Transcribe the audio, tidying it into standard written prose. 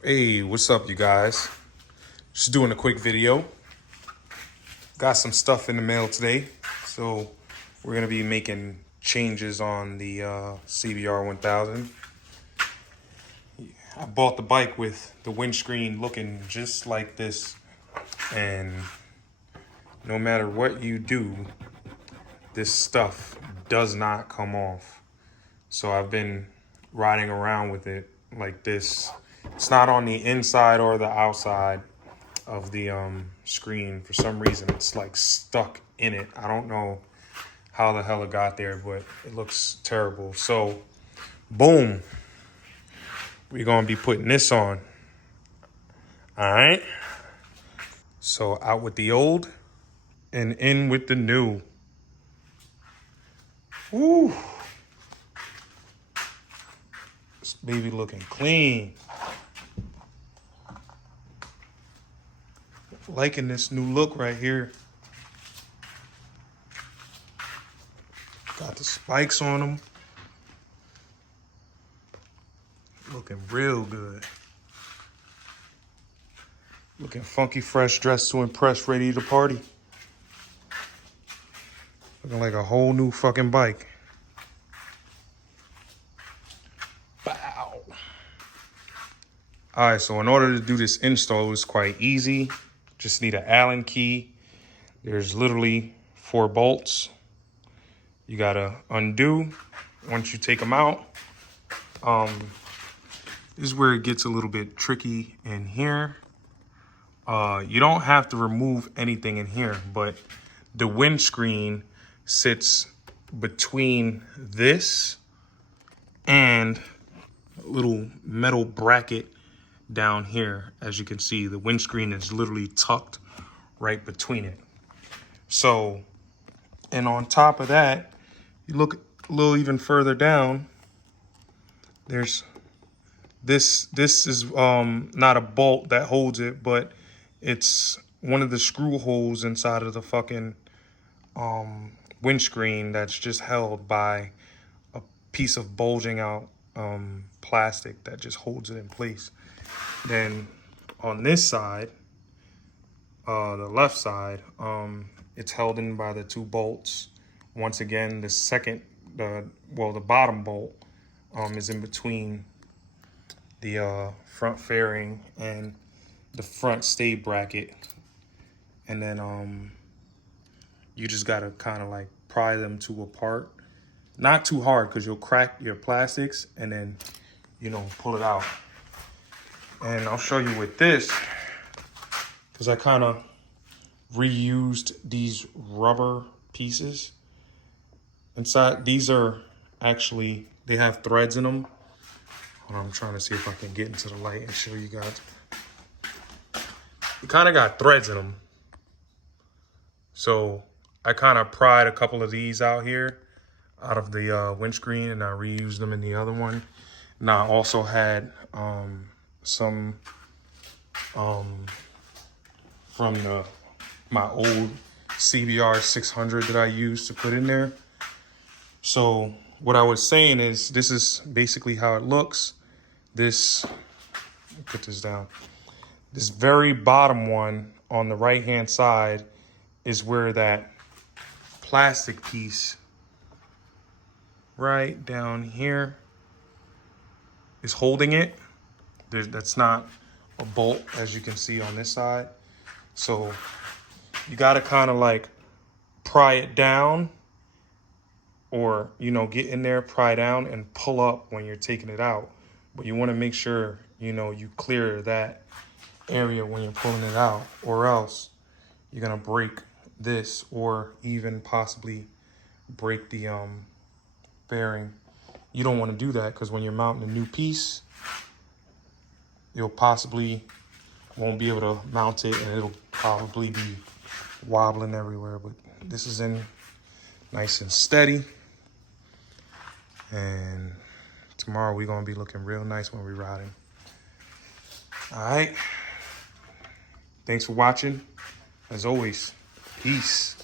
Hey, what's up, you guys? Just doing a quick video. Got some stuff in the mail today, so we're gonna be making changes on the CBR 1000. I bought the bike with the windscreen looking just like this, and no matter what you do, this stuff does not come off. So I've been riding around with it like this. It's not on the inside or the outside of the screen. For some reason, it's like stuck in it. I don't know how the hell it got there, but it looks terrible. So, boom. We're going to be putting this on. All right. So, out with the old and in with the new. Woo. This baby looking clean. Liking this new look right here. Got the spikes on them. Looking real good. Looking funky, fresh, dressed to impress, ready to party. Looking like a whole new fucking bike. Bow. All right, so in order to do this install, it's quite easy. Just need an Allen key. There's literally 4 bolts. You gotta undo once you take them out. This is where it gets a little bit tricky in here. You don't have to remove anything in here, but the windscreen sits between this and a little metal bracket down here. As you can see, the windscreen is literally tucked right between it. So, and on top of that, you look a little even further down, there's this is not a bolt that holds it, but it's one of the screw holes inside of the fucking windscreen that's just held by a piece of bulging out plastic that just holds it in place. Then on this side, the left side, it's held in by the 2 bolts. Once again, the bottom bolt is in between the front fairing and the front stay bracket. And then you just gotta kind of like pry them 2 apart. Not too hard, because you'll crack your plastics, and then, you know, pull it out. And I'll show you with this, because I kind of reused these rubber pieces. Inside, these are actually, they have threads in them. Hold on, I'm trying to see if I can get into the light and show you guys. It kind of got threads in them. So I kind of pried a couple of these out here, out of the windscreen, and I reused them in the other one. And I also had some from my old CBR 600 that I used to put in there. So what I was saying is, this is basically how it looks. This, put this down. This very bottom one on the right-hand side is where that plastic piece right down here is holding it. That's not a bolt, as you can see on this side. So you gotta kind of like pry it down, or, you know, get in there, pry down, and pull up when you're taking it out. But you want to make sure, you know, you clear that area when you're pulling it out, or else you're gonna break this, or even possibly break the bearing. You don't want to do that, because when you're mounting a new piece, you'll possibly won't be able to mount it, and it'll probably be wobbling everywhere. But this is in nice and steady, and tomorrow we're gonna be looking real nice when we're riding. All right, thanks for watching. As always, peace.